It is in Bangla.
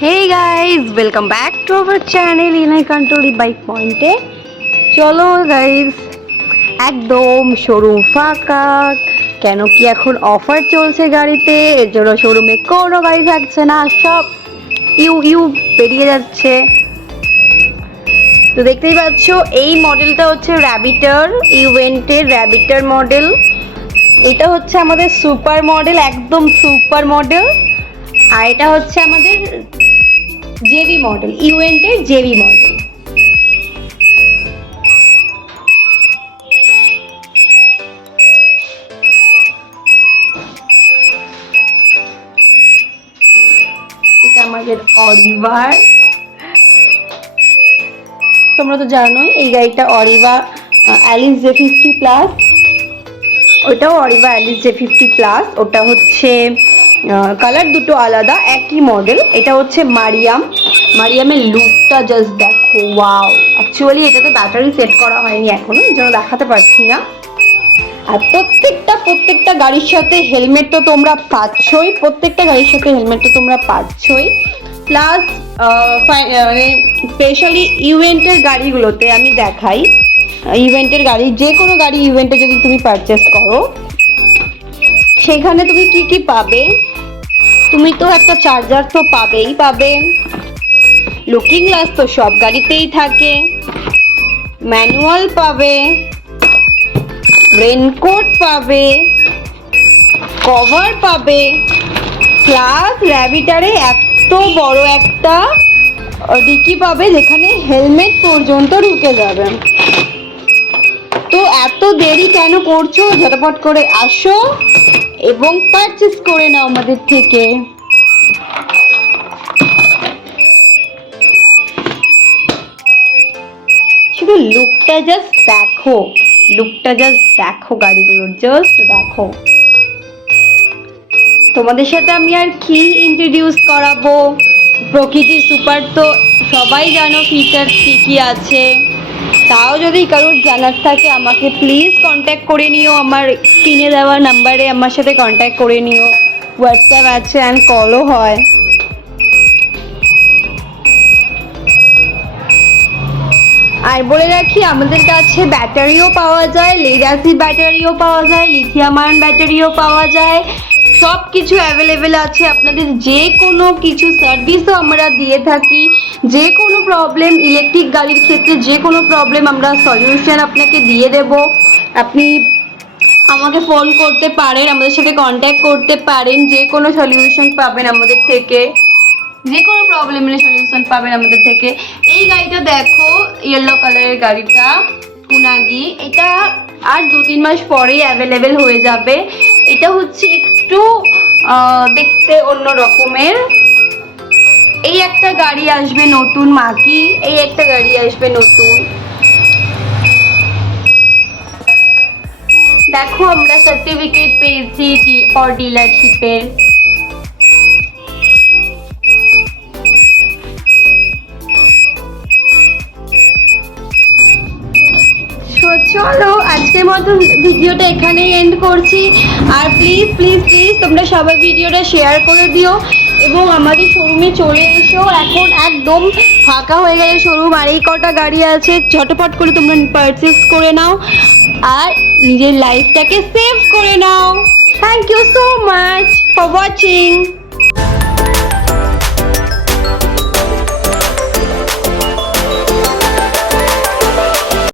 Hey guys, welcome back to our channel ইনাই কান্টরি বাইক পয়েন্টে। চলো গাইস, একদম শোরুম ফাঁকা। কেন কি এখন অফার চলছে গাড়িতে, এর জন্য শোরুমে কোনো গাড়ি থাকছে না, সব ইউ বেরিয়ে যাচ্ছে। তো দেখতেই পাচ্ছ এই মডেলটা হচ্ছে র্যাবিটার, ইভেন্টের র্যাবিটার মডেল। এটা হচ্ছে আমাদের সুপার মডেল, একদম সুপার মডেল। আর এটা হচ্ছে আমাদের জেবি মডেল, ইভেন্টের জেবি মডেল। এটা আমাদের অরিভার। তোমরা তো জানোই এই গাড়িটা অরিভা অ্যালিস J50+। ওটাও অরিভা অ্যালিস J50+। ওটা হচ্ছে কালার দুটো আলাদা, একই মডেল। এটা হচ্ছে মারিয়ামের লুকটা জাস্ট দেখো, ওয়াও। অ্যাকচুয়ালি এটাতে ব্যাটারি সেট করা হয়নি এখনো, এই জন্য দেখাতে পারছি না। আর প্রত্যেকটা গাড়ির সাথে হেলমেট তো তোমরা পাচ্ছই, প্রত্যেকটা গাড়ির সাথে হেলমেট তো তোমরা পাচ্ছই। প্লাস মানে স্পেশালি ইভেন্টের গাড়িগুলোতে আমি দেখাই, ইভেন্টের গাড়ি, যে কোনো গাড়ি ইভেন্টে যদি তুমি পারচেস করো, সেখানে তুমি কি পাবে? তুমি তো একটা চার্জার তো পাবে, লুকিং গ্লাস তো সব গাড়িতেই থাকে, ম্যানুয়াল পাবে, রেনকোট পাবে, কভার পাবে, প্লাস র্যাবিটারে এত বড় একটা ডিকি পাবে যেখানে হেলমেট পর্যন্ত ঢুকে যাবে। তো এত দেরি কেন করছো? ঝটপট করে আসো এবং পারচেস করে নাও আমাদের থেকে। শুধু লুকটা জাস্ট দেখো, গাড়িগুলোর জাস্ট দেখো। তোমাদের সাথে আমি আর কি ইন্ট্রোডিউস করাবো? প্রকৃতির সুপার তো সবাই জানো ফিচার কি আছে। তাও যদি কারোর জানার থাকে আমাকে প্লিজ কন্ট্যাক্ট করে নিও, আমার স্ক্রিনে দেওয়া নাম্বারে আমার সাথে কন্ট্যাক্ট করে নিও। হোয়াটসঅ্যাপ আছে অ্যান্ড কলও হয়। আর বলে রাখি, আমাদের কাছে ব্যাটারিও পাওয়া যায়, লেড অ্যাসিড ব্যাটারিও পাওয়া যায়, লিথিয়াম আয়ন ব্যাটারিও পাওয়া যায়, সব কিছু অ্যাভেলেবেল আছে। আপনাদের যে কোনো কিছু সার্ভিসও আমরা দিয়ে থাকি। যে কোনো প্রবলেম, ইলেকট্রিক গাড়ির ক্ষেত্রে যে কোনো প্রবলেম আমরা সলিউশন আপনাকে দিয়ে দেব। আপনি আমাকে ফোন করতে পারেন, আমাদের সাথে কন্ট্যাক্ট করতে পারেন, যে কোনো সলিউশন পাবেন আমাদের থেকে, যে কোনো প্রবলেমের সলিউশন পাবেন আমাদের থেকে। এই গাড়িটা দেখো, ইয়েলো কালারের গাড়িটা উনাগি, এটা আর 2-3 মাস পরেই অ্যাভেলেবেল হয়ে যাবে। এটা হচ্ছে একটু দেখতে অন্য রকমের। এই একটা গাড়ি আসবে নতুন মাকি, এই একটা গাড়ি আসবে নতুন। দেখো আমরা সার্টিফিকেট পেয়েছি ফর ডিলারশিপের। চলো আজকের মতো ভিডিওটা এখানেই এন্ড করছি। আর প্লিজ তোমরা সবাই ভিডিওটা শেয়ার করে দিও এবং আমাদের শোরুমে চলে এসো। এখন একদম ফাঁকা হয়ে গেছে শোরুম, আর এই কটা গাড়ি আছে, ঝটপট করে তোমরা পারচেস করে নাও আর নিজের লাইফটাকে সেভ করে নাও। Thank you so much for watching.